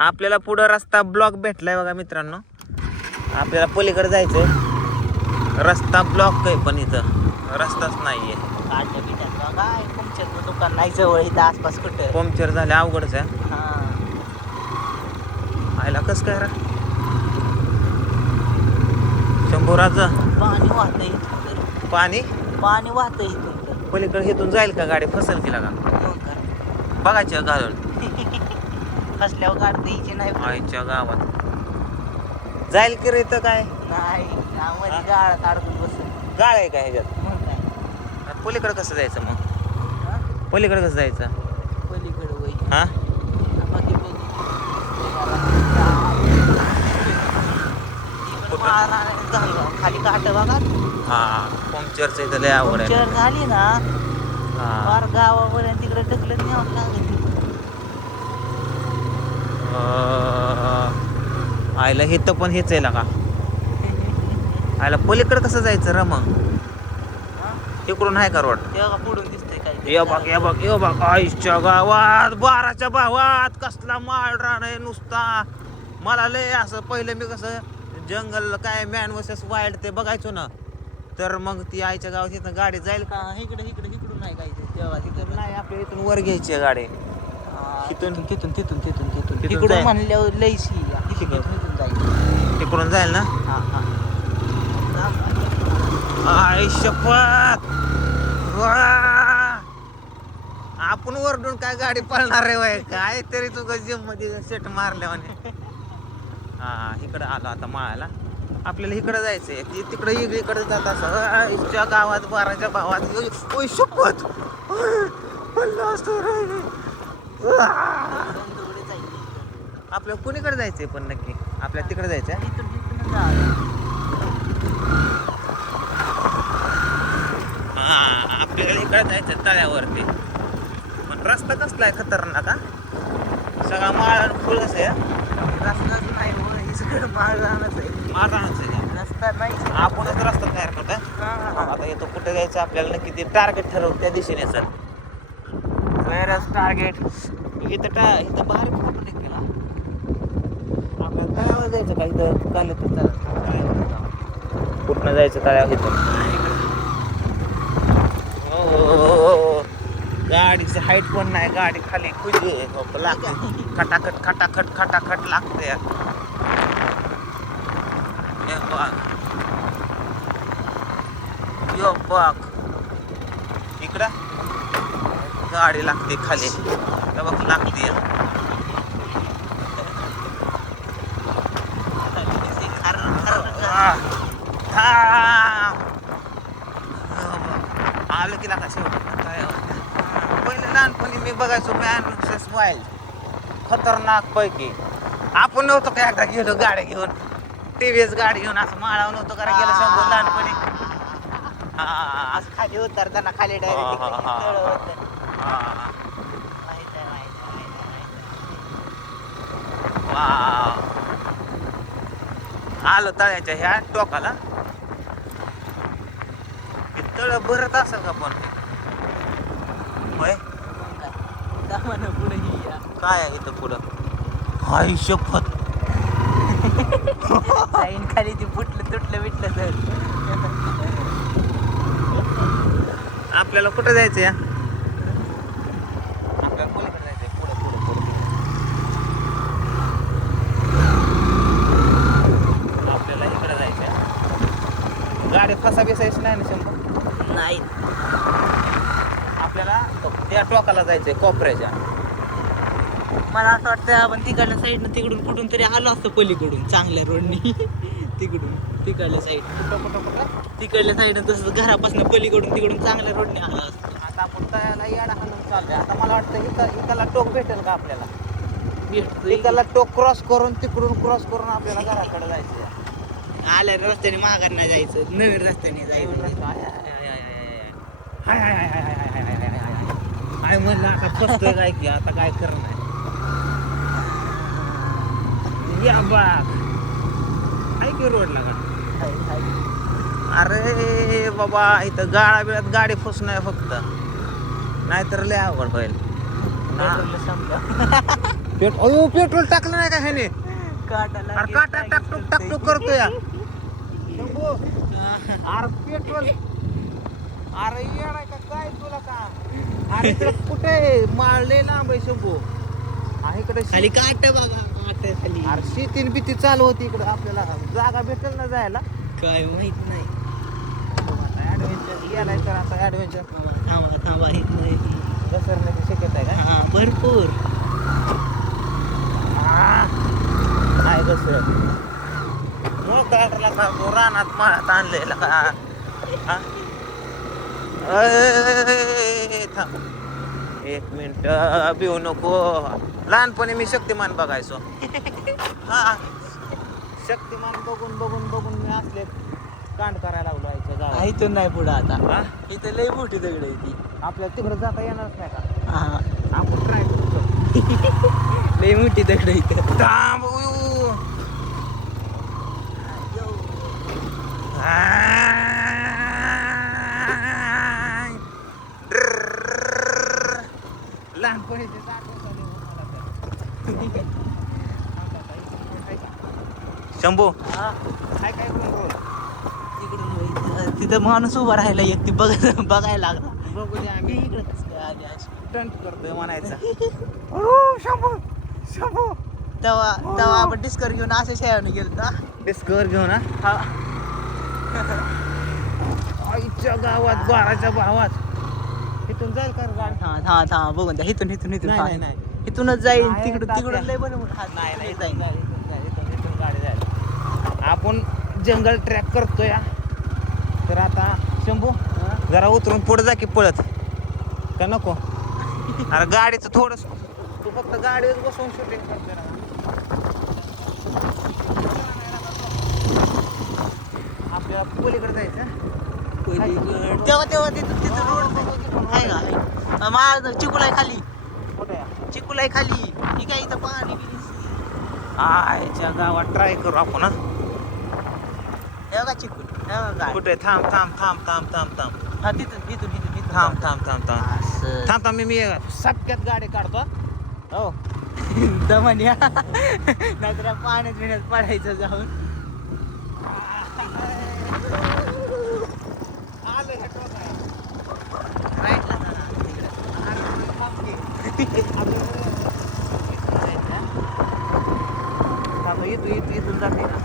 आपल्याला पुढं रस्ता ब्लॉक भेटलाय बघा मित्रांनो. आपल्याला पलीकडे जायचंय. रस्ता ब्लॉक आहे पण इथं. रस्ताच नाहीये. दुकान नाही जवळ इथं आसपास कुठं पंक्चर झाले अवघडच आहे. हा आयला कस काय रा? शंभूराचं पाणी वाहतं इथून पाणी? पाणी वाहतं इथून पलीकडे इथून जाईल का गाडी? फसल केला का? काय. बघायची घालून फसल्यावर काढता यायची नाही. आईच्या गावात. जाईल की रे तर काय? नाही गाळ अडकून बसून गाळ आहे का ह्याच्यात? मग काय पलीकडे कसं जायचं मग? हा? पलीकडे कसं जायचं? पलीकडे वय. हा? बाकी. खाली काट बघा. हा पंक्चरचं इथं लय आवड आहे. पंक्चर झाली ना फार गावापर्यंत तिकडे ढकलत न्यावं लागत. अं, आईला हे तर पण हेच आहे का? आईला पलीकडे कसं जायचं र मग? तिकडून आहे का रोड? पुढून दिसतंय काय ये बघ ये बघ ये बघ आईच्या गावात बाराच्या भावात कसला माळ आहे नुसता. मला लय असं पहिलं मी कसं जंगल काय मॅन वर्सेस वाईल्ड ते बघायचो ना. तर मग ती आईच्या गावात इथं गाडी जाईल का? इकडे इकडे इकडून नाही काय. तेव्हा तिकडे नाही आपल्या इथून वर घ्यायची गाडी. तिथून तिथून तिथून तिथून तिथून. तिथून तिकडून जाय. म्हणल्यावर लईशी तिकडं. तिथून जाईल. तिकडून जाईल ना? हा हा. आई शपथ! वा! आपण वरडून काय गाडी पळणार आहे वय? काय तरी तू जिममध्ये सेट मारल्यावाने. हा इकडे आलो आता माळाला. आपल्याला इकडे जायचंय. ती तिकडे इकडे जात असं. आईच्या गावात बाराच्या भावात ओय शपथ! ओय, पडलं असतं रे. आपल्याला कुणीकडे जायचंय पण नक्की? आपल्याला तिकडे हा, आपल्याला इकडे जायचं तळ्यावरती. पण रस्ता कसला आहे खतरनाक हा? सगळा माळ फुल आहे? रस्ताच नाही हो, हे सगळं माळरानच आहे. मारणारच आहे. रस्ता नाही. आपणच रस्ता तयार करतोय. आता येतो कुठे जायचं आपल्याला नक्की ते टार्गेट ठरवू त्या दिशेने सर वेरच टार्गेट इथं टा इथं भारी फोटो केला आपल्याला तळ्यावर जायचं का? इथं काल तर कुठनं जायचं तळ्यावर इथं? हो, हो, हो. गाडीचं हाईट पण नाही गाडी खाली लागते. खटाखट खटाखट खटाखट लागते. हे. यो बघ. इकडं? गाडी लागते खाली. हे बघ लागते. आलं की लागा शेवटी. पहिले लहानपणी मी बघायचो मॅन वर्सेस खतरनाक पैकी. आपण नव्हतो का एकदा गेलो गाड्या घेऊन? एस गाडी घेऊन असं माळावं नव्हतो करा गेलं शंभर लहानपणी? असं खाली उतरताना खाली डायरेक्ट आलो तळ्याच्या ह्या टोकाला. तळ भरत असेल का पण? होय? पुढे ही या. काय आहे इथं पुढं? हाय शपथ. जाईन खाली ती फुटलं तुटलं बिटलं तर. आपल्याला कुठं जायचं या आपल्याला पलीकडे जायचंय पुढं पुढं पुढं आपल्याला इकडे जायचंय गाडी फसा बिसायची नाही ना शंभर? नाही. आपल्याला त्या टोकाला जायचंय कोपऱ्याच्या. मला असं वाटतं आपण तिकडल्या साईडनं तिकडून कुठून तरी आलो असतो पलीकडून चांगल्या रोडनी तिकडून तिकडल्या साईड कुठं कुठं कुठं? तिकडल्या साईडनं तसं घरापासून पलीकडून तिकडून चांगल्या रोडने आलो असतो. आता आपण तयाला याडा हाणून चाललोय. आता मला वाटतं इथं इथला टोक भेटेल का आपल्याला? भेटतोय. इथला टोक क्रॉस करून तिकडून क्रॉस करून आपल्याला घराकडे जायचं आल्या रस्त्याने माघार नाही जायचं नवीन रस्त्याने जायचं हाय हाय हाय हाय हाय हाय हाय हाय हाय हाय हाय हाय म्हणलं आता फसतोय काय की आता काय करणार या बाग आहे की रोडला का. अरे बाबा इथं गाळा बिळात गाडी फसणं आहे फक्त नाहीतर लय अवघड होईल पेट्रोल टाकलं नाही का ह्याने काटा टाकटूक. टाकटूक करतो या अरे पेट्रोल. अरे येणार का काय तुला काम अरे इकडे कुठे माळले लांब आहे शंभू. हा, इकडे खाली काट बघा काट खाली. अरे शेतीन बिती चालू होती इकडे. आपल्याला जागा भेटेल ना जायला. काय माहीत नाही. ऍडव्हेंचर यायला तर आता ऍडव्हेंचर थांबा थांबा इथं. घसरण्याची शक्यता आहे का? हा भरपूर. गाडला का तो रानात माळात आणलेला का हा? अय, थांब. एक मिनिट भिवू नको. लहानपणी मी शक्तिमान बघायचो. हा. शक्तिमान बघून बघून बघून मी असले कांड करायला लागलो आईच्या गावात इथून नाही पुढं आता? इथं लय मोठी दगड आहे ती. आपल्याला तिकडे जाता येणारच नाही का? हा. आपण ट्राय करू लय मोठी दगड इथं. थांब तर. शंभू. हा काय काय तिथं माणूस उभा राहिला एक ती बघ बघायला लागला. बघूया मी आम्ही. स्टंट करतोय म्हणायचा. शंभू शंभू. तेव्हा तेव्हा आपण डिस्कर घेऊन असे शेळ्याने गेलो ना डिस्कवर घेऊन हा. आईच्या गावात बाराच्या भावात. इथून जाईल का रे गाडी? हा हा हा बघून द्या इथून इथून इथून. नाही. नाही, नाही. इथूनच जाईल. नाही, तिकडून तात्या. तिकडून लय बनवून हा नाही नाही जाईल. जाईल, इथून जाईल, इथून- इथून गाडी जाईल. आपण जंगल ट्रॅक करतोय हा. तर आता शंभू जरा उतरून पुढे जा की पळत. का नको? अरे गाडीचं थोडस. तू फक्त गाडीवर बसून शूटिंग करतोय ना आपल्याला पलीकडे जायचं. तेव्हा तेव्हा तिथून तिथून रोड आहे का आहे. माझं चिकुलाई खाली कुठे आहे? चिकुलाई खाली ही काय इथं पाणी. आयच्या गावात ट्राय करू आपण हा. हे चिकूल. कुठे थांब थांब थांब थांब थांब थांब हा तिथून तिथून इथून थांब थांब थांब थांब थांब थांब मी मी सपक्यात गाडी काढतो हा. दमन या नाहीतर पाण्यात बिण्यात पडायचं जाऊन राईटला जाणार तिकडं. इथून इथून इथून जाते ना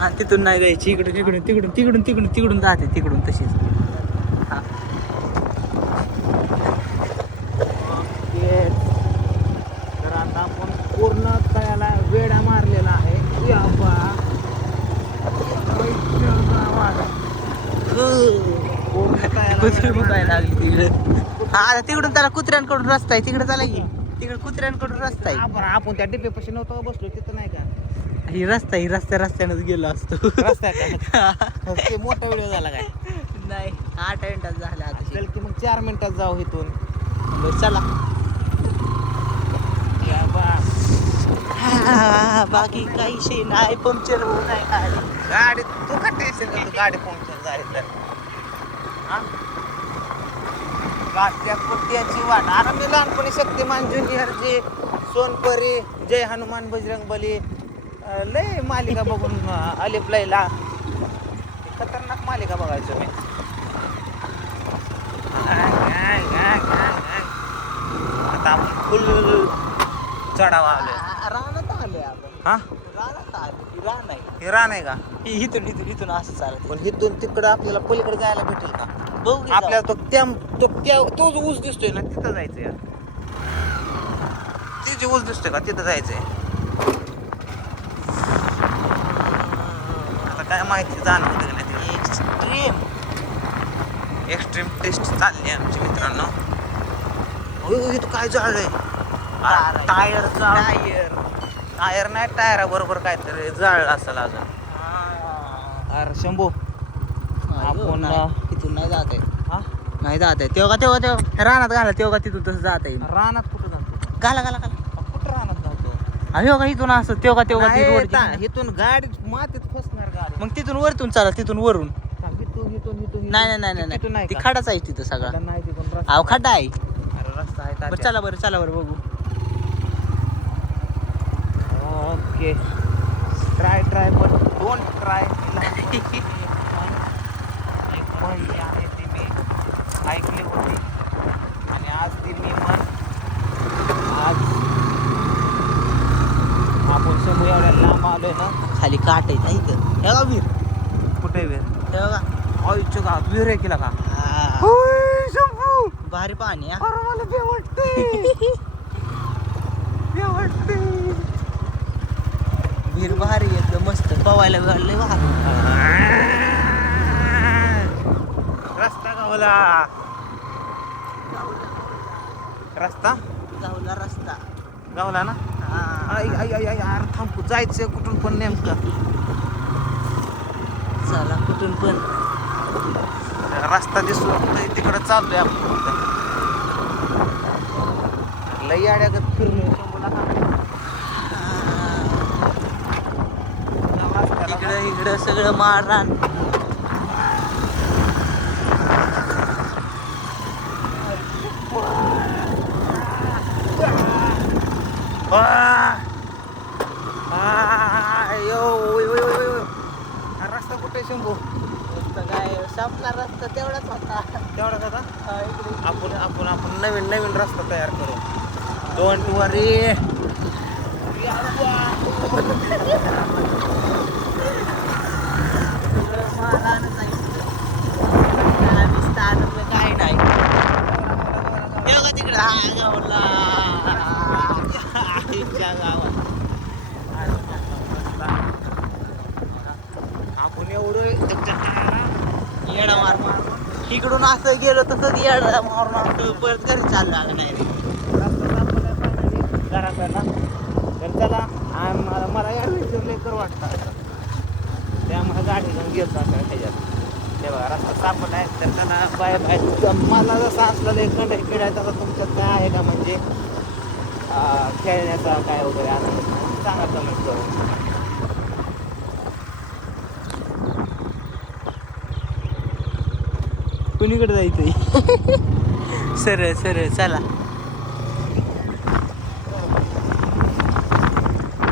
हा तिथून नाही जायची. इकडून इकडून तिकडून तिकडून तिकडून तिकडून जाते तिकडून तशीच. हा. तर आता आपण पूर्ण तळ्याला वेडा मारलेला आहे. लागली तिकडे. हा आता तिकडून त्याला कुत्र्यांकडून रस्ता आहे. तिकडे चाला की. तिकडे कुत्र्यांकडून रस्ता आहे. आपण आपण त्या डिपेपाशी नव्हतो बसलो? तिथं नाही का? ही रस्ता ही रस्त्या रस्त्यानंच गेलो असतो. मोठा व्हिडिओ झाला काय? नाही आठ मिनिटात झाले आता. की मग चार मिनिटात जाऊ इथून. चला. बाकी काही शे नाही पंक्चर होऊ नाही गाडी. गाडी तू का टेन्शन घेतो गाडी पंक्चर झाली तर. हा? कुट्ट्याची वाट. अरे मी लहानपणी शक्तिमान ज्युनियरची सोनपरी जय हनुमान बजरंग बली लय मालिका बघून अं, अलिफ लैला ती खतरनाक मालिका बघायचो मी. आता आपण फुल चढावा आलोय. आ- रानात आलोय आपण. हा? रानात आलो रान आहे. हे रान आहे का? इथून इथून इथून असं चालत पण इथून तिकडं आपल्याला पलीकडे जायला भेटेल का? बघू आपल्याला. तो त्या तो त्या तोच ऊस दिसतोय ना तिथं जायचं यार ती जी ऊस दिसतोय का तिथं जायचंय आता काय माहिती जाणं होतं का नाही एक्स्ट्रीम एक्स्ट्रीम टेस्ट चालली आहे आमची मित्रांनो. होय इथं काय जाळलंय टायर टायर टायर टायर नाही टायरा बरोबर काहीतरी जाळ असेल अजून. अरे शंभू. आपण, आपण तिथून नाही जात आहे. हा? नाही जात आहे. तेव्हा तेव्हा तेव्हा. रानात घाला तेव्हा तिथून तसं जात आहे. रानात कुठं जातो? घाला घाला घाला. कुठं रानात जातो? आणि बघा इथून असं तेव्हा तेव्हा ती ता- इथून गाडी मातीत गाडी मग तिथून वरतून चाला तिथून वरून. थांब, इथून इथून इथून नाही नाही नाही तिथून नाही ती? खडाच आहे तिथं सगळा. नाही तिथून रस्ता अहो खड्डा आहे. अरे रस्ता आहे बरं तात्या. चला बरं चला बरं बघू. ओके. ट्राय ट्राय पण डोंट ट्राय पहिली आहे ती मी ऐकली होती. आणि आज ती मी मन आज आपण समोर एवढ्या लांब आलोय ना. खाली काट आहे इथं हे बघा वीर. कुठे वेळ हे बघा. आयुष्य का विहीर आहे केला का शंभू! भारी पाणी हा. अरे मला बे वाटते बे वाटते वीर भारी एकदम मस्त. पवायला लय भारी. रस्ता गावला. रस्ता? गावला रस्ता. गावला ना? हा. आई आई आई आई अरे थांब. जायचं कुठून पण नेमकं. चला कुठून पण रस्ता दिसतो तिकडं चाललोय आपण. लई का? रस्त्याला इकडं इकडं सगळं माररान आ! आ! यो, ओय, ओय, ओय, ओय. हा रस्ता कुठे आहे शंभू. काय संपला रस्ता तेवढाच होता. तेवढा का इकडे. आपण आपण आपण नवीन नवीन रस्ता तयार करू. Don't worry. काय नाही. तिकडं हा गावला आईच्या गावात आपण एवढं येडा मार इकडून असं गेलो तसंच येडा मारून असं परत घरी चाललं आलं नाही तर चला आम- मला मला लेकर वाटतं त्यामुळे गाडी घेऊन गेलो आता ह्याच्यात. ते बघा रस्ता सापड आहे. तर त्यांना बाय बाय मला जसं असलेलं एक खंड खेळायचा तर तुमच्यात काय आहे का म्हणजे अं, खेळण्याचा काय वगैरे असं सांगा कमेंट करून. कुणीकडे जायचंय? सरळ सरळ चला.